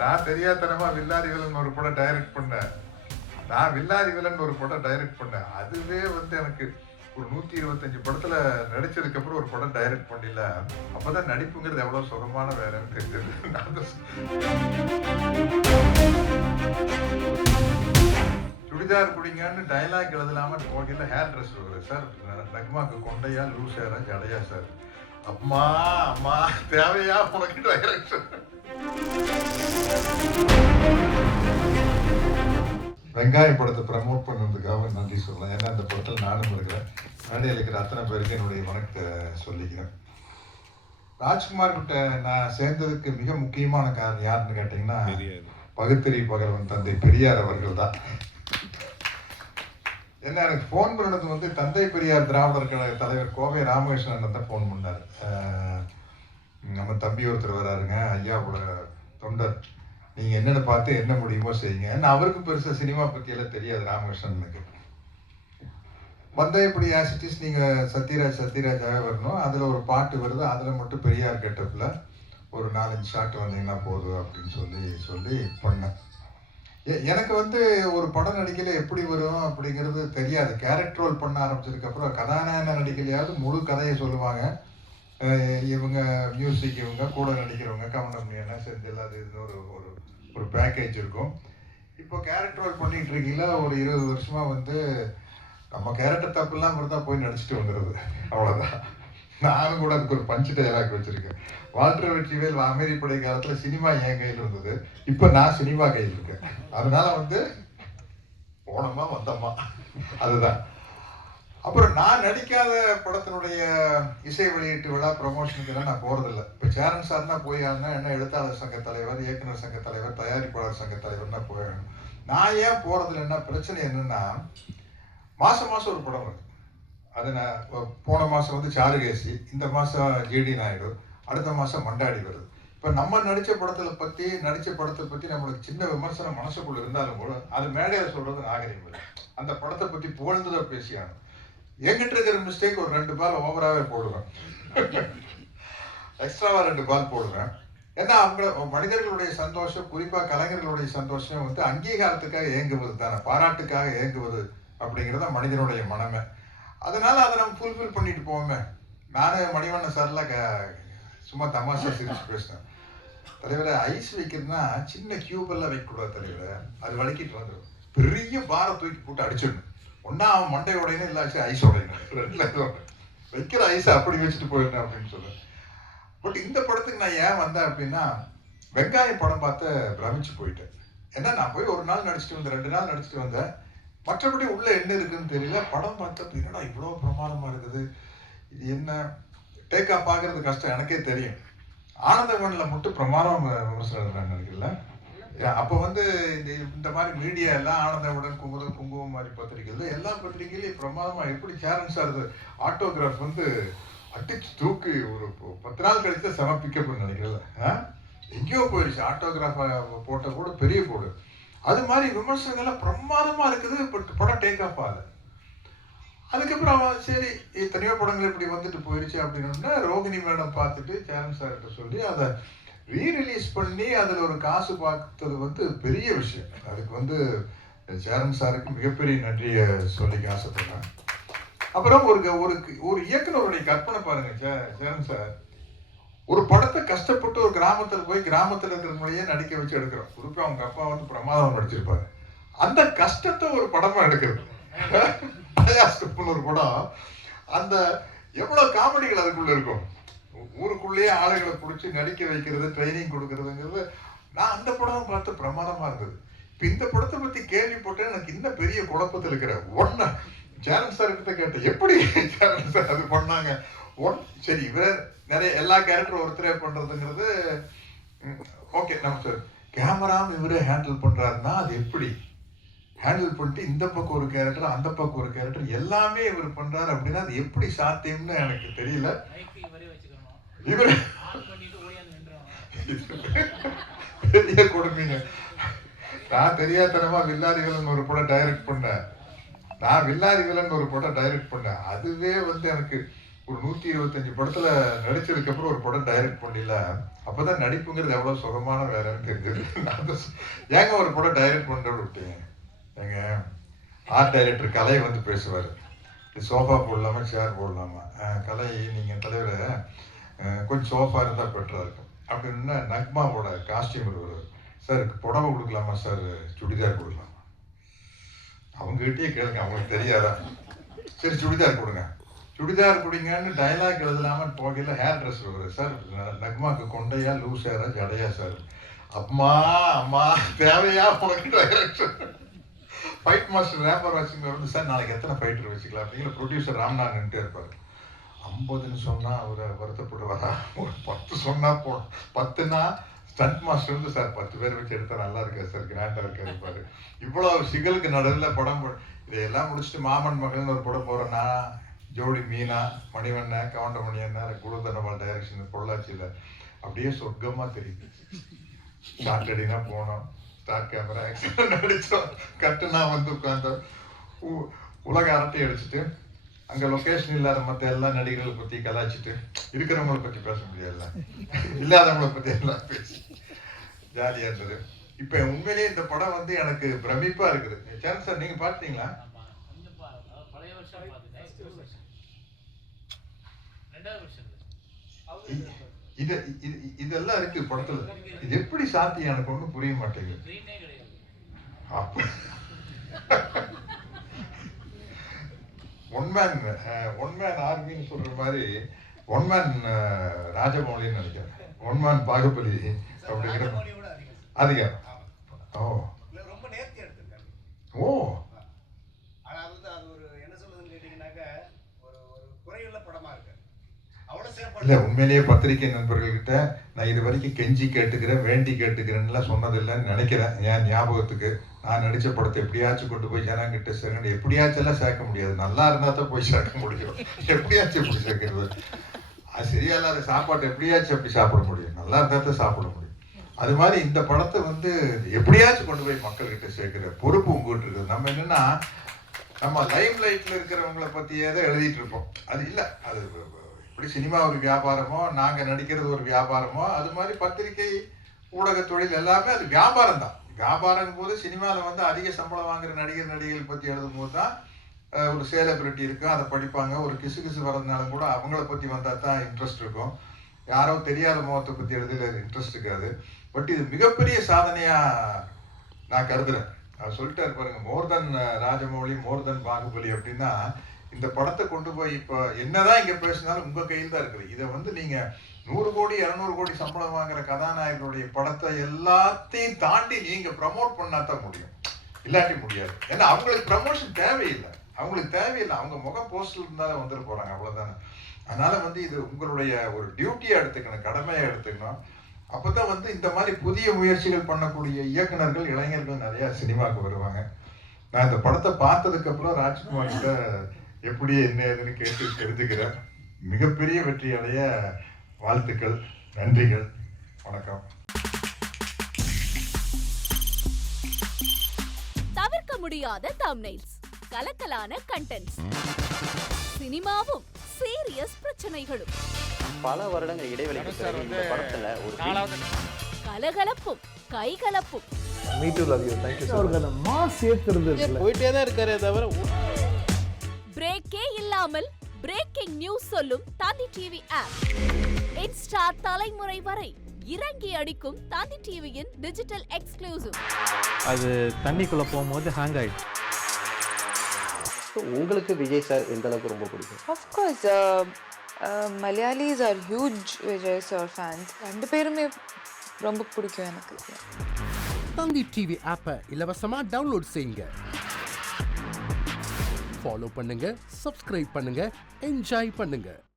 நான் தெரியாதனமா வில்லாரி வில்லன் ஒரு படம் டைரக்ட் பண்ணேன். நான் வில்லாரி வில்லன் ஒரு படம் டைரக்ட் பண்ணேன். அதுவே வந்து எனக்கு ஒரு 125 படத்துல நடிச்சதுக்கு அப்புறம் ஒரு படம் டைரக்ட் பண்ணல. அப்பதான் நடிப்புங்கிறது எவ்வளவு சுகமான வேலைன்னு தெரிஞ்சது. சுடிதார் குடிங்கன்னு டைலாக் எழுதலாம போகையில ஹேர் ட்ரெஸ் வருது சார். நக்மாக்கு கொண்டையா loose Hera ஜடையா sir. அம்மா அம்மா தேவையா உனக்கு டைரக்ஷன்? வெங்காய படத்தை ப்ரமோட் பண்ணதுக்காக நன்றி சொல்லலாம். ஏன்னா அந்த படத்தில் நானும் இருக்கிறேன். மேடையில் இருக்கிற அத்தனை பேருக்கு என்னுடைய வணக்கத்தை சொல்லிக்கிறேன். ராஜ்குமார் கிட்ட நான் சேர்ந்ததுக்கு மிக முக்கியமான காரணம் யாருன்னு கேட்டீங்கன்னா, பகுத்தறி பகலவன் தந்தை பெரியார் அவர்கள் தான். என்ன எனக்கு ஃபோன் பண்ணது வந்து தந்தை பெரியார் திராவிடர் கழக தலைவர் கோவை ராமகிருஷ்ணன் தான் ஃபோன் பண்ணார். நம்ம தம்பி ஒருத்தர் வராருங்க, ஐயாவோட தொண்டர், நீங்கள் என்னென்னு பார்த்து என்ன முடியுமோ செய்யுங்க. ஏன்னா அவருக்கு பெருசாக சினிமா பற்றியெல்லாம் தெரியாது ராமகிருஷ்ணனுக்கு. வந்தால் இப்படி ஆசிட்டிஸ் நீங்கள் சத்யராஜாவே வரணும், அதில் ஒரு பாட்டு வருது, அதில் மட்டும் பெரியார் கெட்டப்பில் ஒரு 4-5 ஷாட் வந்தீங்கன்னா போதும் அப்படின்னு சொல்லி பண்ணேன். எனக்கு வந்து ஒரு படம் நடிக்கல எப்படி வரும் அப்படிங்கிறது தெரியாது. கேரக்டர் ரோல் பண்ண ஆரம்பிச்சதுக்கப்புறம் கதாநாயகன் நடிக்கலையாவது முழு கதையை சொல்லுவாங்க. இவங்க மியூசிக், இவங்க கூட நடிக்கிறவங்க கமனம்னா செந்தில், அது ஒரு பேக்கேஜ் இருக்கும். இப்போ கேரக்டர் ரோல் பண்ணிட்டு இருக்கீங்களா, ஒரு 20 வருஷமா வந்து நம்ம கேரக்டர் தப்புலாம் இருந்தால் போய் நடிச்சுட்டு வந்துடுது, அவ்வளோதான். நானும் கூட அதுக்கு ஒரு பஞ்சு டயலாக் வச்சிருக்கேன். வால்டர் வெற்றிவேல் அமெரிப்படை காலத்தில் சினிமா என் கையில் இருந்தது, இப்போ நான் சினிமா கையில் இருக்கேன். அதனால வந்து போனோமா வந்தோமா அதுதான். அப்புறம் நான் நடிக்காத படத்தினுடைய இசை வெளியீட்டு விழா ப்ரமோஷனுக்கு நான் போறதில்லை. இப்போ சேரன் சார்னா போய் ஆகணும், என்ன எழுத்தாளர் சங்க தலைவர், இயக்குனர் சங்க தலைவர், தயாரிப்பாளர் சங்க தலைவர்னா போயிடணும். நான் ஏன் போறதில்லைன்னா, பிரச்சனை என்னன்னா, மாசம் ஒரு படம் வருது. அது நான் போன மாதம் வந்து சாருகேசி, இந்த மாதம் ஜிடி நாயுடு, அடுத்த மாதம் மண்டாடி வருது. இப்போ நம்ம நடித்த படத்தை பற்றி நம்மளுக்கு சின்ன விமர்சனம் மனசுக்குள்ள இருந்தாலும் கூட அது மேடையில் சொல்கிறது நாகரிகம் இல்லை. அந்த படத்தை பற்றி புகழ்ந்துதான் பேசியானு. என்கிட்ட இருக்கிற மிஸ்டேக், ஒரு 2 பால் ஓவராகவே போடுவேன், எக்ஸ்ட்ராவாக 2 பால் போடுவேன். ஏன்னா அவங்க மனிதர்களுடைய சந்தோஷம், குறிப்பாக கலைஞர்களுடைய சந்தோஷம் வந்து அங்கீகாரத்துக்காக ஏங்குவது தானே, பாராட்டுக்காக ஏங்குவது அப்படிங்கிறத மனிதனுடைய மனமே. அதனால அதை நம்ம ஃபுல்ஃபில் பண்ணிட்டு போவோமே. நானும் மணிவண்ணன் சார்லாம் சும்மா தமாஷா சிரிச்சு பேசினேன். தலைவரை, ஐஸ் வைக்கிறதுனா சின்ன கியூபெல்லாம் வைக்கக்கூடாது தலைவரை, அது வலிக்கிட்டு வந்துடும். பெரிய பாரை தூக்கி போட்டு அடிச்சிடணும். ஒன்னா அவன் மண்டை உடையணும், இல்லாச்சு ஐஸ் உடையணும், 2 வைக்கிற ஐஸை அப்படி வச்சுட்டு போயிடணும் அப்படின்னு சொல்லுவேன். பட் இந்த படத்துக்கு நான் ஏன் வந்தேன் அப்படின்னா, வெங்காய படம் பார்த்து பிரமிச்சு போயிட்டேன். ஏன்னா நான் போய் 1 நாள் நடிச்சுட்டு வந்தேன், 2 நாள் நடிச்சுட்டு வந்தேன். மற்றபடி உள்ள என்ன இருக்குன்னு தெரியல. படம் பார்த்தா என்னடா இவ்வளோ பிரமாதமா இருக்குது, இது என்ன டேக் ஆஃப் ஆகிறது கஷ்டம், எனக்கே தெரியும். ஆனந்தவனில் மட்டும் பிரமாதம் விமர்சனம் எழுதுறாங்க நினைக்கல. அப்போ வந்து இந்த மாதிரி மீடியா எல்லாம் ஆனந்தவுடன், குங்குமம் மாதிரி பத்திரிகைகள், எல்லா பத்திரிகையிலையும் பிரமாதமா எப்படி சேரன் சார் ஆட்டோகிராஃப் வந்து அடிச்சு தூக்கி ஒரு 10 நாள் கழித்து சமர்ப்பிக்கப்படும் நினைக்கல. எங்கேயோ போயிடுச்சு, ஆட்டோகிராஃப் போட்ட கூட பெரிய போடு. அது மாதிரி விமர்சனங்கள்லாம் பிரமாதமா இருக்குது. பட் படம் டேக் ஆஃப் ஆகுது. அதுக்கப்புறம் சரி எத்தனையோ படங்கள் இப்படி வந்துட்டு போயிடுச்சு அப்படின்னா, ரோகிணி மேடம் பார்த்துட்டு சேரன் சார்கிட்ட சொல்லி அதை ரீரிலீஸ் பண்ணி அதில் ஒரு காசு பார்த்தது வந்து பெரிய விஷயம். அதுக்கு வந்து சேரன் சாருக்கு மிகப்பெரிய நன்றியை சொல்லிக்க ஆசைப்படுறேன். அப்புறம் ஒரு இயக்குனருடைய கற்பனை பாருங்க. சேரன் சார் ஒரு படத்தை கஷ்டப்பட்டு ஒரு கிராமத்தில் போய் கிராமத்தில் இருக்கிறவங்களையே நடிக்க வச்சு எடுக்கிறோம். குறிப்பாக அவங்க அப்பா வந்து பிரமாதம் நடிச்சிருப்பாரு. அந்த கஷ்டத்தை ஒரு படமா எடுக்கிறது. ஒரு படம், அந்த எவ்வளவு காமெடிகள் அதுக்குள்ள இருக்கும். ஊருக்குள்ளேயே ஆளுகளை பிடிச்சி நடிக்க வைக்கிறது, ட்ரைனிங் கொடுக்கறதுங்கிறது. நான் அந்த படம் பார்த்து பிரமாதமா இருந்தது. இப்ப இந்த படத்தை பத்தி கேள்விப்பட்டேன், எனக்கு இன்னும் பெரிய குழப்பத்தில் இருக்கிற ஒன்னு சேரன் சார் கிட்ட கேட்டேன், எப்படி சேரன் சார் அது பண்ணாங்க? சரி, இவர் நிறைய எல்லா கேரக்டரும் ஒருத்தரே பண்றதுங்கிறது ஓகே. நம்ம சார் கேமராவும் இவரே ஹேண்டில் பண்றாருன்னா அது எப்படி ஹேண்டில் பண்ணிட்டு இந்த பக்கம் ஒரு கேரக்டர், அந்த பக்கம் ஒரு கேரக்டர், எல்லாமே இவர் பண்றாரு அப்படின்னா அது எப்படி சாத்தியம்னு எனக்கு தெரியல. இவர் பெரிய கொடுப்பீங்க. நான் தெரியாதனமா வில்லாரி வில்லன் ஒரு படம் டைரக்ட் பண்ணேன். அதுவே வந்து எனக்கு ஒரு 125 படத்துல நடிச்சதுக்கு அப்புறம் ஒரு படம் டைரக்ட் பண்ணல. அப்பதான் நடிப்புங்கிறது எவ்வளவு சுகமான வேலைன்னு தெரிஞ்சது. ஏங்க ஒரு படம் டைரக்ட் பண்றோம்னு விட்டீங்க. எங்க ஆர்ட் டைரக்டர் கலை வந்து பேசுவார். சோஃபா போடலாமா சேர் போடலாமா, கலை நீங்கள் தலைவர் கொஞ்சம் சோஃபா இருந்தால் பெட்டராக இருக்கும் அப்படின்னா நக்மாவோட காஸ்டியூம் வருவார். சார் புடவை கொடுக்கலாமா சார் சுடிதார் கொடுக்கலாமா? அவங்ககிட்டயே கேளுங்க, அவங்களுக்கு தெரியாதா? சரி சுடிதார் கொடுங்க, சுடிதார் கொடுங்கன்னு டைலாக் எழுதலாமல் போகையில் ஹேர் ட்ரெஸ் வருவார். Sir நக்மாவுக்கு கொண்டையா loose Hera ஜடையா sir? அம்மா அம்மா தேவையா உனக்கு டைரக்ஷன்? ஃபைட் மாஸ்டர் ரேப்பர் வச்சுங்க வந்து சார் நாளைக்கு எத்தனை ஃபைட்டர் வச்சுக்கலாம் அப்படிங்கிற ப்ரொடியூசர் ராம்நாதன்ட்டே இருப்பார். 50ன்னு சொன்னால் அவரை வருத்தப்படுவாரா? ஒரு 10 சொன்னால் 10ன்னா ஸ்டண்ட் மாஸ்டர் வந்து சார் 10 பேர் வச்சு எடுத்தால் நல்லா இருக்காது சார், கிராண்டாக இருக்காது இருப்பார். இவ்வளோ சிகலுக்கு நடுவில் படம் இதையெல்லாம் முடிச்சுட்டு மாமன் மகள்னு ஒரு படம் போகிறேன்னா ஜோடி மீனா மணிவண்ணன் கவுண்டமணி என்ன குருதனவால் டைரக்ஷன் பொள்ளாச்சியில் அப்படியே சொர்க்கமாக தெரியுது. சாட்டர்டேனா போனோம், ஸ்டார்ட் கேமரா ஆக்சிடென்ட் அடித்தோம், கட்டுனா வந்து உட்காந்தோம், உலக அரட்டை அடிச்சுட்டு அங்கே லொக்கேஷன் இல்லாத மற்ற எல்லா நடிகர்களை பற்றி கலாய்ச்சிட்டு இருக்கிறவங்களை பற்றி பேச முடியாதுல்ல, இல்லாதவங்களை பற்றி எல்லாம் பேசி ஜாலியாக இருந்தது. இப்போ உண்மையிலேயே இந்த படம் வந்து எனக்கு பிரமிப்பாக இருக்குது. சேனல் சார் நீங்கள் பார்த்தீங்களா? இதெல்லாம் இருக்கு படத்துல. இது எப்படி சாத்தியம் எனக்கு ஒன்றும் புரிய மாட்டேங்குது. ஒன் மேன் ஆர்மின்னு சொல்ற மாதிரி ஒன் மேன் ராஜமௌலின்னு நினைக்கிறேன், ஒன் மேன் பாகுபலி அப்படிங்கிற அதிகம். ஓ ரொம்ப நேர்த்தி எடுத்திருக்காங்க. ஓ அதாவது அது ஒரு என்ன சொல்றதுன்னு கேட்டீங்கன்னாக்க ஒரு குறையுள்ள படமா இருக்கு. இல்லை உண்மையிலேயே பத்திரிகை நண்பர்கள்கிட்ட நான் இது வரைக்கும் கெஞ்சி கேட்டுக்கிறேன் வேண்டி கேட்டுக்கிறேன்லாம் சொன்னதில்லைன்னு நினைக்கிறேன். என் ஞாபகத்துக்கு நான் நடித்த படத்தை எப்படியாச்சும் கொண்டு போய் ஜனங்கிட்ட சேர்க்கணும். எப்படியாச்சும் எல்லாம் சேர்க்க முடியாது, நல்லா இருந்தால் தான் போய் சேர்க்க முடியும். எப்படியாச்சும் எப்படி சேர்க்கிறது? அது சரியா இல்லாத சாப்பாட்டை எப்படியாச்சும் எப்படி சாப்பிட முடியும்? நல்லா இருந்தால் தான் சாப்பிட முடியும். அது மாதிரி இந்த படத்தை வந்து எப்படியாச்சும் கொண்டு போய் மக்கள்கிட்ட சேர்க்கிற பொறுப்பு உங்ககிட்ட இருக்குது. நம்ம என்னன்னா நம்ம லைம் லைட்ல இருக்கிறவங்களை பற்றியே தான் எழுதிட்டு இருப்போம். அது இல்லை, அது இப்படி சினிமா ஒரு வியாபாரமோ நாங்கள் நடிக்கிறது ஒரு வியாபாரமோ அது மாதிரி பத்திரிகை ஊடக தொழில் எல்லாமே அது வியாபாரம் தான். வியாபாரம் போது சினிமாவில் வந்து அதிக சம்பளம் வாங்குற நடிகர் நடிகைகள் பற்றி எழுதும் போது தான் ஒரு செலிபிரிட்டி இருக்கும், அதை படிப்பாங்க. ஒரு கிசு வரதுனாலும் கூட அவங்கள பற்றி வந்தால் தான் இன்ட்ரெஸ்ட் இருக்கும். யாரோ தெரியாத முகத்தை பற்றி எழுதுல இன்ட்ரெஸ்ட் இருக்காது. பட் இது மிகப்பெரிய சாதனையாக நான் கருதுறேன். அவர் சொல்லிட்டாரு பாருங்க, மோர் தென் ராஜமௌலி மோர் தென் பாகுபலி அப்படின்னா இந்த படத்தை கொண்டு போய் இப்போ என்னதான் இங்கே பேசினாலும் உங்கள் கையில் தான் இருக்குது. இதை வந்து நீங்கள் 100 கோடி 200 கோடி சம்பளம் வாங்குற கதாநாயகனுடைய படத்தை எல்லாத்தையும் தாண்டி நீங்கள் ப்ரமோட் பண்ணா தான் முடியும், இல்லாட்டி முடியாது. ஏன்னா அவங்களுக்கு ப்ரமோஷன் தேவையில்லை, அவங்க முகம் போஸ்டர் இருந்தாலும் வந்துட்டு போகிறாங்க, அவ்வளோதானே. அதனால வந்து இது உங்களுடைய ஒரு டியூட்டியாக எடுத்துக்கணும், கடமையாக எடுத்துக்கணும். அப்போ தான் வந்து இந்த மாதிரி புதிய முயற்சிகள் பண்ணக்கூடிய இயக்குநர்கள் இளைஞர்கள் நிறையா சினிமாவுக்கு வருவாங்க. நான் இந்த படத்தை பார்த்ததுக்கு அப்புறம் ராஜ்குமார் கிட்ட எப்படி என்ன ஏதுன்னு கேட்டு தெரிஞ்சுக்கிறேன். மிகப்பெரிய வெற்றி அடைய வாழ்த்துக்கள், நன்றிகள், வணக்கம். தவிர்க்க முடியாத தம்ப்நெயில்ஸ், கலக்கலான கண்டென்ட்ஸ், சினிமாவும் சீரியஸ் பிரச்சனைகளும், பல வருடங்கள் இடைவெளிக்கு பிறகு இந்த படத்துல ஒரு கலகலப்பும் கைகலப்பும். Me too love you. Thank you sir. அவருக்கு அந்த மாஸ் ஏத்துறது இல்ல, போயிட்டே தான் இருக்காரே தவிர பிரேக்கே இல்லாமல் பிரேக்கிங் நியூஸ் சொல்லும் தந்தி டிவி ஆப். இன்ஸ்டா தலைமுறை வரை இறங்கி அடிக்கும் தந்தி டிவியின் டிஜிட்டல் எக்ஸ்க்ளூசிவ். அது தண்ணிக்குள்ள போகும்போது ஹேங் ஆயிடுச்சு. உங்களுக்கு விஜய் சார் எந்த அளவுக்கு ரொம்ப பிடிக்கும்? Of course, Malayalis are huge Vijay sir fans. ரெண்டு பேருமே ரொம்ப பிடிக்கும் எனக்கு. தந்தி டிவி ஆப்பை இலவசமா டவுன்லோட் செய்யுங்க, ஃபாலோ பண்ணுங்க, சப்ஸ்கிரைப் பண்ணுங்க, என்ஜாய் பண்ணுங்க.